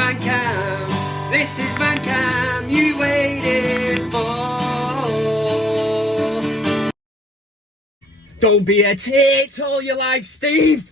VanCam. This is VanCam you waited for. Don't be a tit all your life, Steve.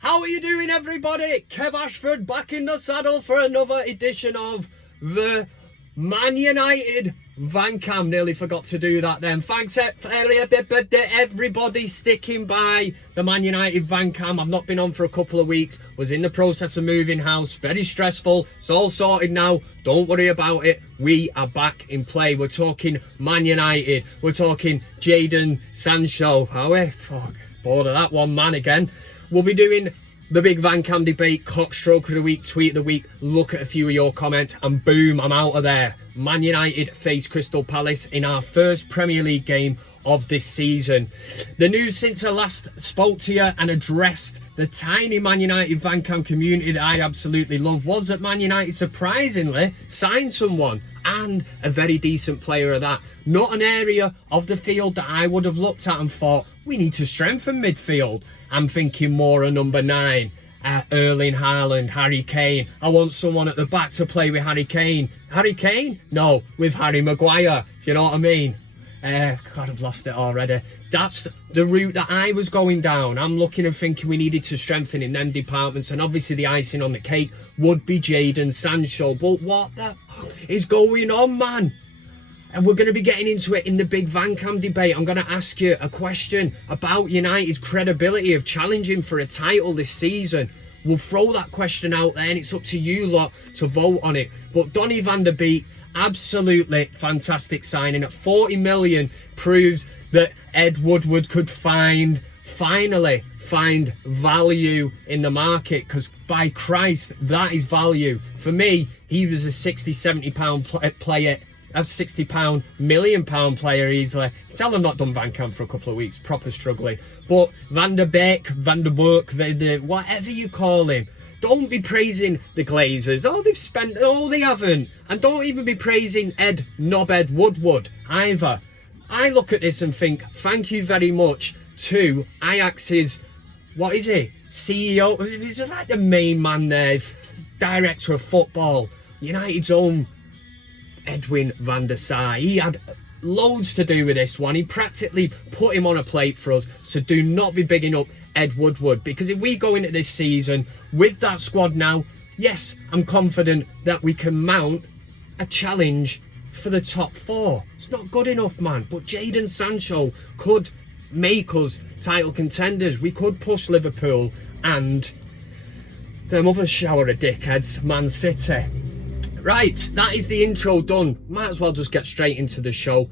How are you doing, everybody? Kev Ashford back in the saddle for another edition of the ManUtd VanCam. Nearly forgot to do that then. Thanks everybody sticking by the ManUtd VanCam. I've not been on for a couple of weeks. Was in the process of moving house. Very stressful. It's all sorted now. Don't worry about it. We are back in play. We're talking ManUtd. We're talking Jadon, Sancho. Oh, fuck. Bored of that one man again. We'll be doing the BIG VanCam Debate, CockStroker of the week, tweet of the week. Look at a few of your comments and boom, I'm out of there. ManUtd face Crystal Palace in our first Premier League game of this season. The news since I last spoke to you and addressed the tiny ManUtd VanCam community that I absolutely love was that ManUtd surprisingly signed someone, and a very decent player of that. Not an area of the field that I would have looked at and thought, we need to strengthen midfield. I'm thinking more a number 9. Erling Haaland, Harry Kane. I want someone at the back to play with Harry Kane. Harry Kane? No, with Harry Maguire. Do you know what I mean? God, I've lost it already. That's the route that I was going down. I'm looking and thinking we needed to strengthen in them departments, and obviously the icing on the cake would be Jadon, Sancho. But what the is going on, man? And we're going to be getting into it in the BIG VanCam debate. I'm going to ask you a question about United's credibility of challenging for a title this season. We'll throw that question out there and it's up to you lot to vote on it. But Donny van der Beek, absolutely fantastic signing at 40 million, proves that Ed Woodward could finally find value in the market, because by Christ, that is value. For me, he was a 60, 70 pound player. A £60 million player easily. Tell them not done VanCam for a couple of weeks, proper struggling. But Van der Beek, Van der Beek, whatever you call him, don't be praising the Glazers. Oh, they've spent, oh, they haven't. And don't even be praising Ed Knobhead Woodward either. I look at this and think, thank you very much to Ajax's, what is he? CEO, he's like the main man there, director of football, United's own Edwin van der Sar. He had loads to do with this one. He practically put him on a plate for us. So do not be bigging up Ed Woodward, because if we go into this season with that squad now, yes, I'm confident that we can mount a challenge for the top 4. It's not good enough, man, but Jadon, Sancho could make us title contenders. We could push Liverpool and them other shower of dickheads, Man City. Right, that is the intro done. Might as well just get straight into the show.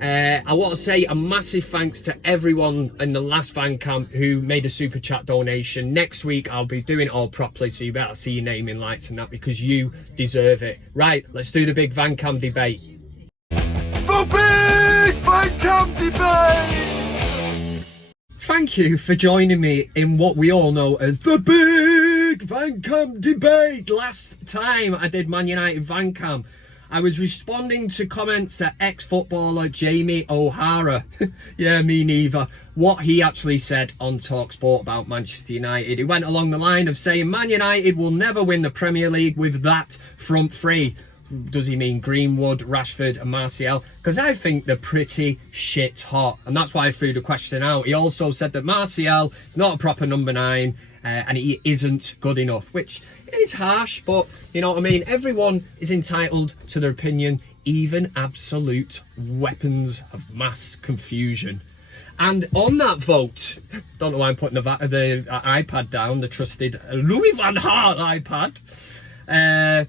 I want to say a massive thanks to everyone in the last VanCam who made a super chat donation. Next week I'll be doing it all properly, so you better see your name in lights and that, because you deserve it. Right, let's do the BIG VanCam debate. The BIG VanCam debate! Thank you for joining me in what we all know as the BIG VanCam debate. Last time I did ManUtd VanCam, I was responding to comments that ex-footballer Jamie O'Hara, yeah, me neither, what he actually said on TalkSport about Manchester United. He went along the line of saying Man United will never win the Premier League with that front three. Does he mean Greenwood, Rashford and Martial? Because I think they're pretty shit hot, and that's why I threw the question out. He also said that Martial is not a proper number 9 and he isn't good enough, which is harsh, but you know what I mean. Everyone is entitled to their opinion, even absolute weapons of mass confusion. And on that vote, don't know why I'm putting the iPad down, the trusted Louis van Gaal iPad,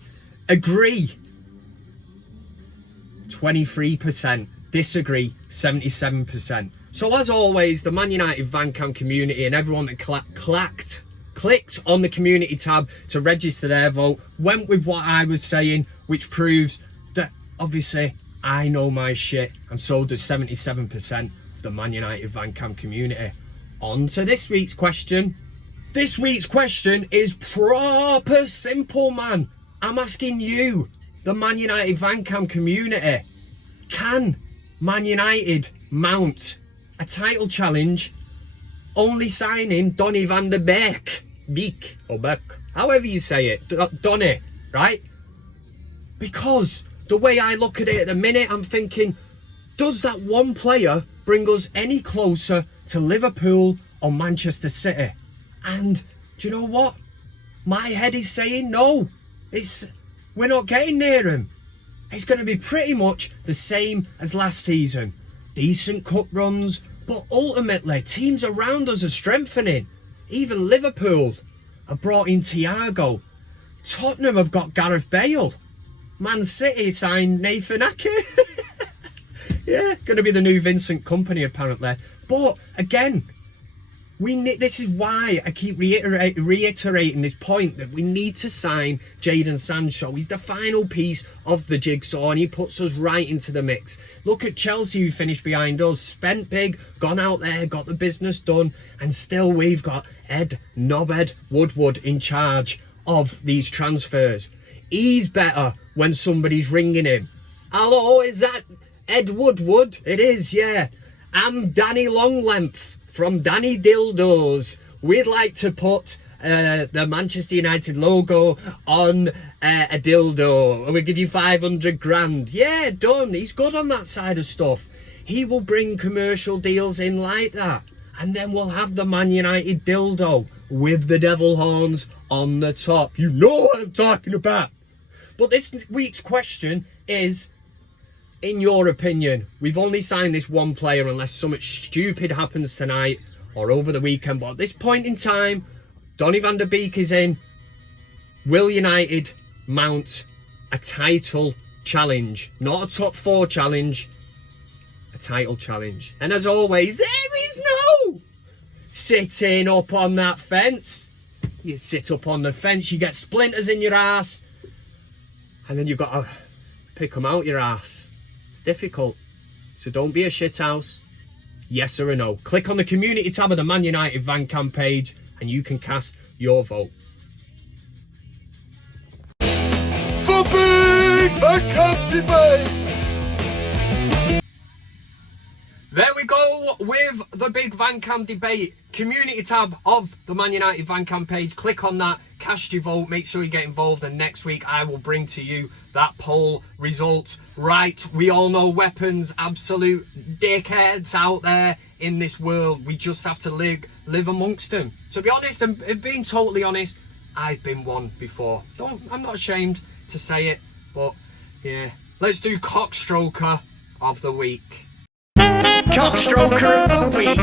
agree 23%, disagree 77%. So as always, the ManUtd VanCam community and everyone that clicked on the community tab to register their vote went with what I was saying, which proves that obviously I know my shit, and so does 77% of the ManUtd VanCam community. On to this week's question. This week's question is proper simple, man. I'm asking you, the ManUtd VanCam community, can ManUtd mount a title challenge only signing Donny van der Beek, Beek, or Beek, however you say it, Donny, right? Because the way I look at it at the minute, I'm thinking, does that one player bring us any closer to Liverpool or Manchester City? And do you know what? My head is saying no. We're not getting near him. It's going to be pretty much the same as last season. Decent cup runs, but ultimately teams around us are strengthening. Even Liverpool have brought in Thiago. Tottenham have got Gareth Bale. Man City signed Nathan Ake. Yeah, going to be the new Vincent Kompany apparently. But again, this is why I keep reiterating this point, that we need to sign Jadon Sancho. He's the final piece of the jigsaw and he puts us right into the mix. Look at Chelsea, who finished behind us, spent big, gone out there, got the business done, and still we've got Ed Woodward in charge of these transfers. He's better when somebody's ringing him. Hello, is that Ed Woodward? It is, yeah. I'm Danny Longlength from Danny Dildos. We'd like to put the Manchester United logo on a dildo, and we'll give you 500 grand. Yeah, done. He's good on that side of stuff. He will bring commercial deals in like that, and then we'll have the Man United dildo with the devil horns on the top. You know what I'm talking about. But this week's question is, in your opinion, we've only signed this one player unless something stupid happens tonight or over the weekend, but at this point in time, Donny van der Beek is in. Will United mount a title challenge? Not a top 4 challenge, a title challenge. And as always, there is no sitting up on that fence. You sit up on the fence, you get splinters in your ass, and then you've got to pick them out your ass. It's difficult. So don't be a shithouse. Yes or a no. Click on the community tab of the ManUtd VanCam page and you can cast your vote. For BIG VanCam Debate! There we go with the BIG VanCam Debate. Community tab of the ManUtd VanCam page. Click on that, cast your vote, make sure you get involved, and next week I will bring to you that poll result. Right, we all know weapons, absolute dickheads out there in this world. We just have to live amongst them. To be honest, and being totally honest, I've been one before. I'm not ashamed to say it, but yeah. Let's do CockStroker of the week. CockStroker of the week.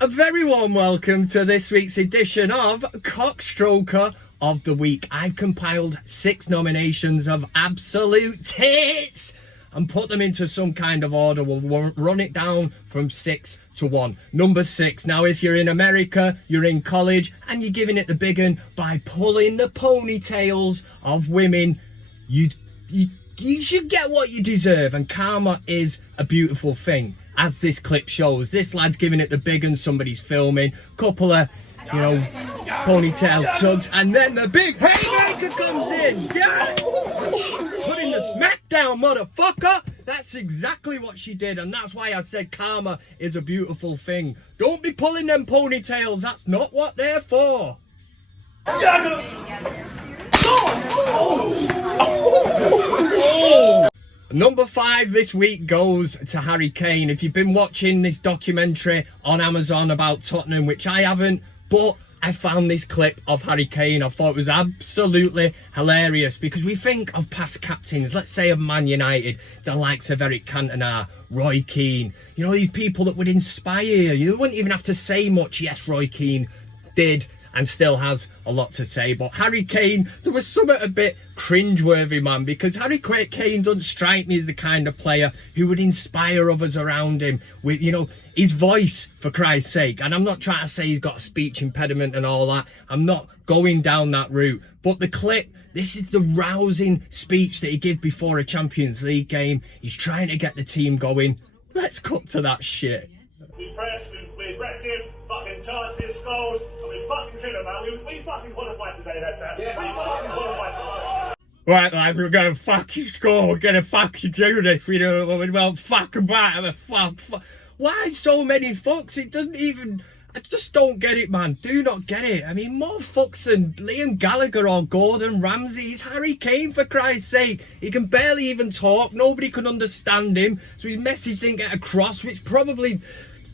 A very warm welcome to this week's edition of CockStroker of the week. I've compiled 6 nominations of absolute tits and put them into some kind of order. We'll run it down from 6 to 1. Number 6. Now, if you're in America, you're in college, and you're giving it the big un by pulling the ponytails of women, you should get what you deserve, and karma is a beautiful thing. As this clip shows, this lad's giving it the big un, somebody's filming, couple of, you know, ponytail tugs, and then the big haymaker comes in. Yeah! Putting the smack down, motherfucker. That's exactly what she did, and that's why I said karma is a beautiful thing. Don't be pulling them ponytails, that's not what they're for. Number 5 this week goes to Harry Kane. If you've been watching this documentary on Amazon about Tottenham, which I haven't, but I found this clip of Harry Kane. I thought it was absolutely hilarious, because we think of past captains, let's say of Man United, the likes of Eric Cantona, Roy Keane, you know, these people that would inspire you. You wouldn't even have to say much. Yes, Roy Keane did and still has a lot to say, but Harry Kane, there was something a bit cringeworthy, man, because Harry Kane doesn't strike me as the kind of player who would inspire others around him with, you know, his voice, for Christ's sake. And I'm not trying to say he's got a speech impediment and all that. I'm not going down that route. But the clip, this is the rousing speech that he gave before a Champions League game. He's trying to get the team going. Let's cut to that shit. We press, we're aggressive, fucking chances, goals, and we fucking kill them, man. We fucking qualified today, that's it. Yeah. We fucking qualified. Right, lads, we're gonna fucking score. We're gonna fucking do this. We don't fuck about. Fuck. Why so many fucks? It doesn't even. I just don't get it, man. Do not get it. I mean, more fucks than Liam Gallagher or Gordon Ramsay. He's Harry Kane, for Christ's sake. He can barely even talk. Nobody can understand him. So his message didn't get across, which probably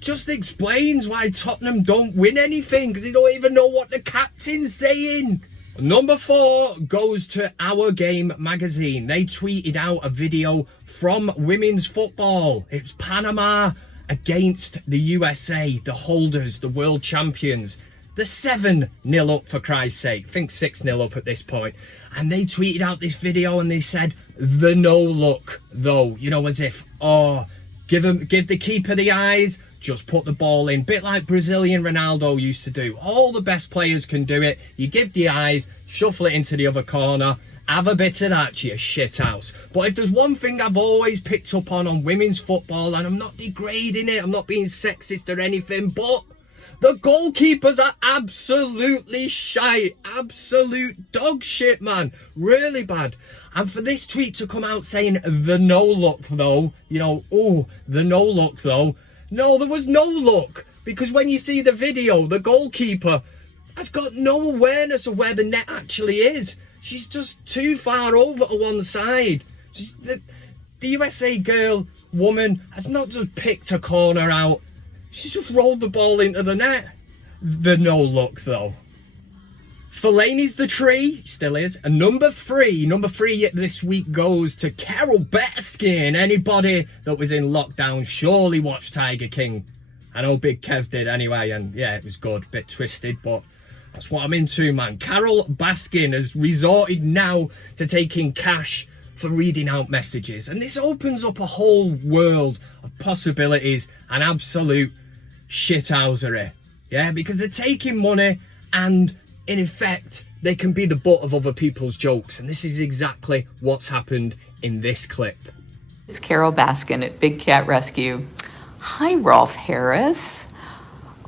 just explains why Tottenham don't win anything, because they don't even know what the captain's saying. Number 4 goes to Our Game magazine. They tweeted out a video from women's football. It was Panama against the USA, the holders, the world champions. They're 7-0 up, for Christ's sake. I think 6-0 up at this point. And they tweeted out this video and they said, the no look, though. You know, as if, oh, give the keeper the eyes, just put the ball in. Bit like Brazilian Ronaldo used to do. All the best players can do it. You give the eyes, shuffle it into the other corner. Have a bit of that, you shithouse. But if there's one thing I've always picked up on women's football, and I'm not degrading it, I'm not being sexist or anything, but the goalkeepers are absolutely shite. Absolute dog shit, man. Really bad. And for this tweet to come out saying the no look, though, you know, oh, the no look, though. No, there was no look. Because when you see the video, the goalkeeper has got no awareness of where the net actually is. She's just too far over to one side. The USA woman has not just picked a corner out. She's just rolled the ball into the net. The no look, though. Fellaini's the tree, still is. And number three this week goes to Carol Baskin. Anybody that was in lockdown surely watched Tiger King. I know Big Kev did anyway, and yeah, it was good. Bit twisted, but that's what I'm into, man. Carol Baskin has resorted now to taking cash for reading out messages. And this opens up a whole world of possibilities and absolute shithousery. Yeah, because they're taking money and, in effect, they can be the butt of other people's jokes. And this is exactly what's happened in this clip. It's Carol Baskin at Big Cat Rescue. Hi, Rolf Harris.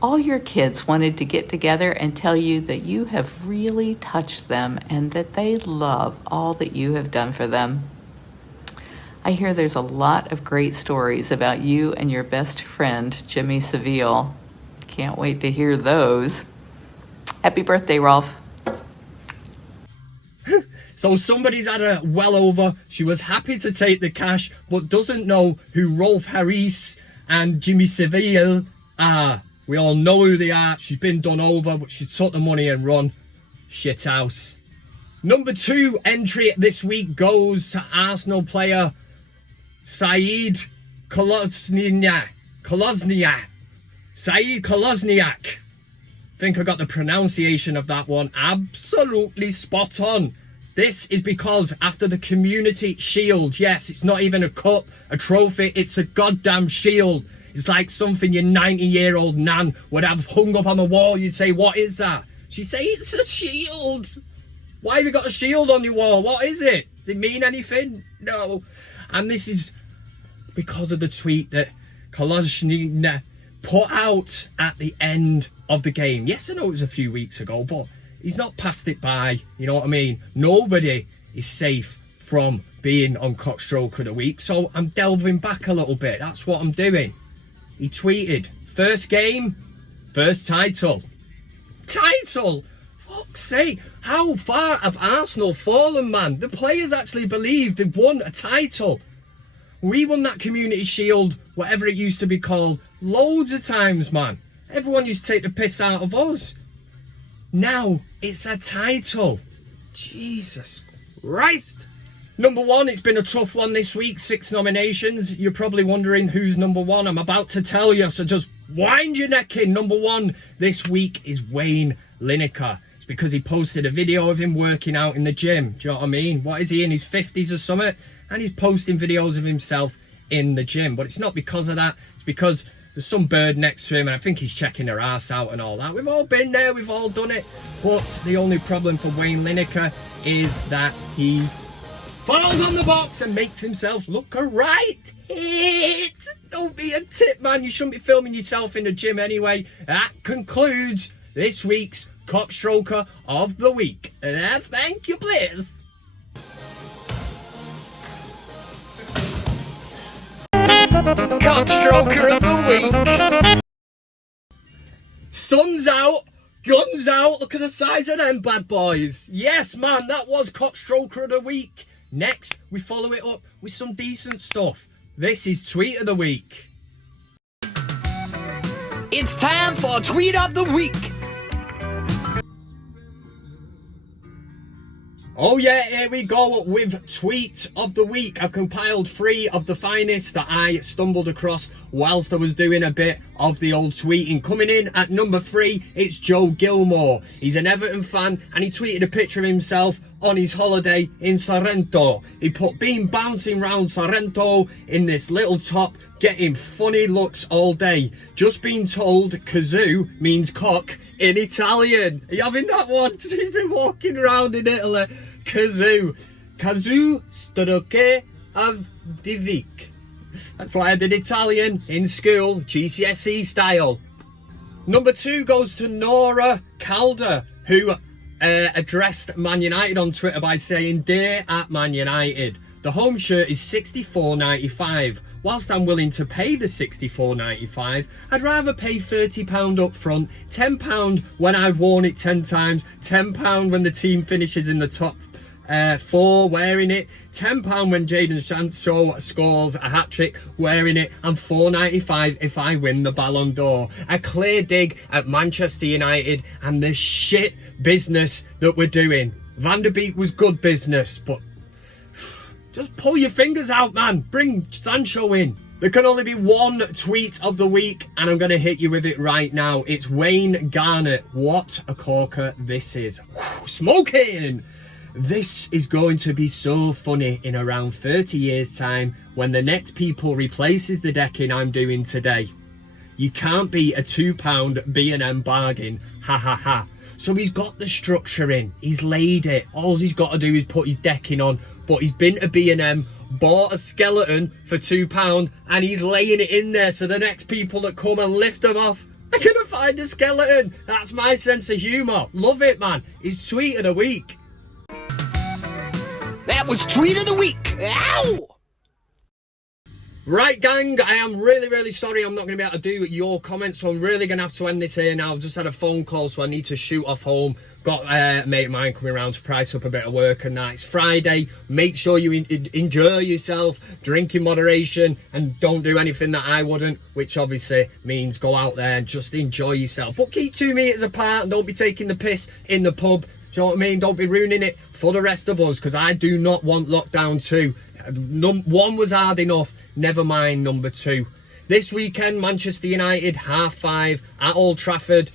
All your kids wanted to get together and tell you that you have really touched them and that they love all that you have done for them. I hear there's a lot of great stories about you and your best friend, Jimmy Seville. Can't wait to hear those. Happy birthday, Rolf. So somebody's had a well over. She was happy to take the cash, but doesn't know who Rolf Harris and Jimmy Seville are. We all know who they are. She's been done over, but she took the money and run. Shithouse. Number 2 entry this week goes to Arsenal player Said Kolosniak. Said Kolosniak. I think I got the pronunciation of that one absolutely spot on. This is because after the Community Shield, yes, it's not even a cup, a trophy, it's a goddamn shield. It's like something your 90-year-old nan would have hung up on the wall. You'd say, what is that? She'd say, it's a shield. Why have you got a shield on your wall? What is it? Does it mean anything? No. And this is because of the tweet that Kolosniak put out at the end of the game. Yes, I know it was a few weeks ago, but he's not passed it by. You know what I mean? Nobody is safe from being on CockStroker of the week. So I'm delving back a little bit. That's what I'm doing. He tweeted, first game, first title. Title? Fuck's sake. How far have Arsenal fallen, man? The players actually believe they've won a title. We won that Community Shield, whatever it used to be called, loads of times, man. Everyone used to take the piss out of us. Now it's a title. Jesus Christ. Number 1, it's been a tough one this week. 6 nominations. You're probably wondering who's number 1. I'm about to tell you, so just wind your neck in. Number 1 this week is Wayne Lineker. It's because he posted a video of him working out in the gym. Do you know what I mean? What is he, in his 50s or something? And he's posting videos of himself in the gym. But it's not because of that. It's because there's some bird next to him and I think he's checking her ass out and all that. We've all been there. We've all done it. But the only problem for Wayne Lineker is that he falls on the box and makes himself look a right hit. Don't be a tit, man. You shouldn't be filming yourself in the gym anyway. That concludes this week's CockStroker of the week. And thank you, please. CockStroker of the week. Sun's out, guns out. Look at the size of them bad boys. Yes, man, that was CockStroker of the week. Next, we follow it up with some decent stuff. This is Tweet of the Week. It's time for Tweet of the Week. Oh yeah, here we go with Tweet of the Week. I've compiled 3 of the finest that I stumbled across whilst I was doing a bit of the old tweeting. Coming in at number 3, it's Joe Gilmore. He's an Everton fan and he tweeted a picture of himself on his holiday in Sorrento. He put, been bouncing round Sorrento in this little top, getting funny looks all day. Just been told kazoo means cock in Italian. Are you having that one? He's been walking around in Italy. Kazoo. CockStroker of the week. That's why I did Italian in school, GCSE style. Number 2 goes to Nora Calder, who addressed Man United on Twitter by saying, "Dear at Man United, the home shirt is £64.95. Whilst I'm willing to pay the £64.95, I'd rather pay £30 up front, £10 when I've worn it 10 times, £10 when the team finishes in the top 4 wearing it, £10 when Jadon Sancho scores a hat-trick wearing it, and £4.95 if I win the Ballon d'Or." A clear dig at Manchester United and the shit business that we're doing. Van der Beek was good business, but just pull your fingers out, man. Bring Sancho in. There can only be one tweet of the week, and I'm going to hit you with it right now. It's Wayne Garnett. What a corker this is. Smoking! This is going to be so funny in around 30 years' time when the next people replaces the decking I'm doing today. You can't beat a £2 B&M bargain. Ha ha ha. So he's got the structure in. He's laid it. All he's got to do is put his decking on. But he's been to B&M, bought a skeleton for £2, and he's laying it in there so the next people that come and lift them off are going to find a skeleton. That's my sense of humour. Love it, man. It's Tweet of the Week. That was Tweet of the Week. Ow! Right, gang, I am really sorry I'm not going to be able to do your comments, so I'm really going to have to end this here now. I've just had a phone call, so I need to shoot off home. Got a mate of mine coming around to price up a bit of work and that. It's Friday. Make sure you enjoy yourself, drink in moderation, and don't do anything that I wouldn't, which obviously means go out there and just enjoy yourself. But keep 2 meters apart and don't be taking the piss in the pub. Do you know what I mean? Don't be ruining it for the rest of us, because I do not want lockdown 2. 1 was hard enough, never mind number 2. This weekend, Manchester United, 5:30 at Old Trafford.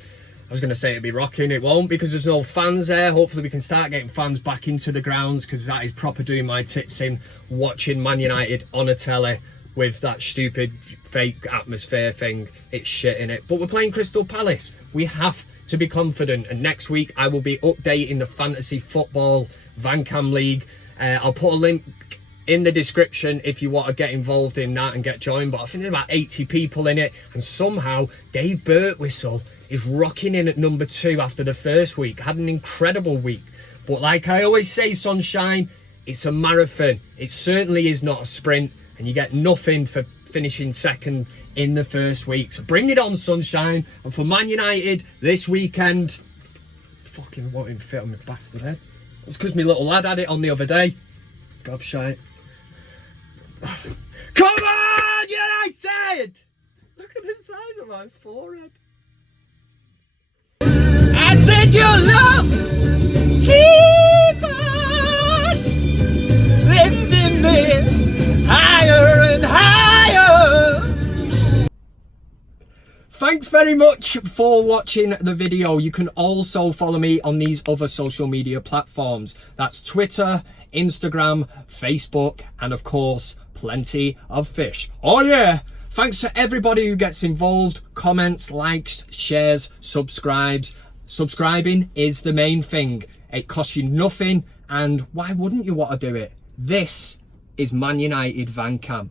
I was going to say it'd be rocking, it won't, because there's no fans there. Hopefully we can start getting fans back into the grounds, because that is proper doing my tits in, watching Man United on a telly with that stupid fake atmosphere thing. It's shit in it. But we're playing Crystal Palace. We have to be confident, and next week I will be updating the Fantasy Football VanCam League. I'll put a link in the description if you want to get involved in that and get joined. But I think there's about 80 people in it, and somehow Dave Birtwistle is rocking in at number 2 after the first week. Had an incredible week, but like I always say, sunshine, it's a marathon. It certainly is not a sprint, and you get nothing for finishing second in the first week. So bring it on, sunshine. And for Man United this weekend, fucking won't even fit on my bastard head. It's because my little lad had it on the other day. Gobshite. Come on, United! Look at the size of my forehead. I said your love, keep on lifting me higher and higher. Thanks very much for watching the video. You can also follow me on these other social media platforms. That's Twitter, Instagram, Facebook, and of course, plenty of fish. Oh yeah! Thanks to everybody who gets involved, comments, likes, shares, subscribes. Subscribing is the main thing. It costs you nothing, and why wouldn't you want to do it? This is Man United VanCam.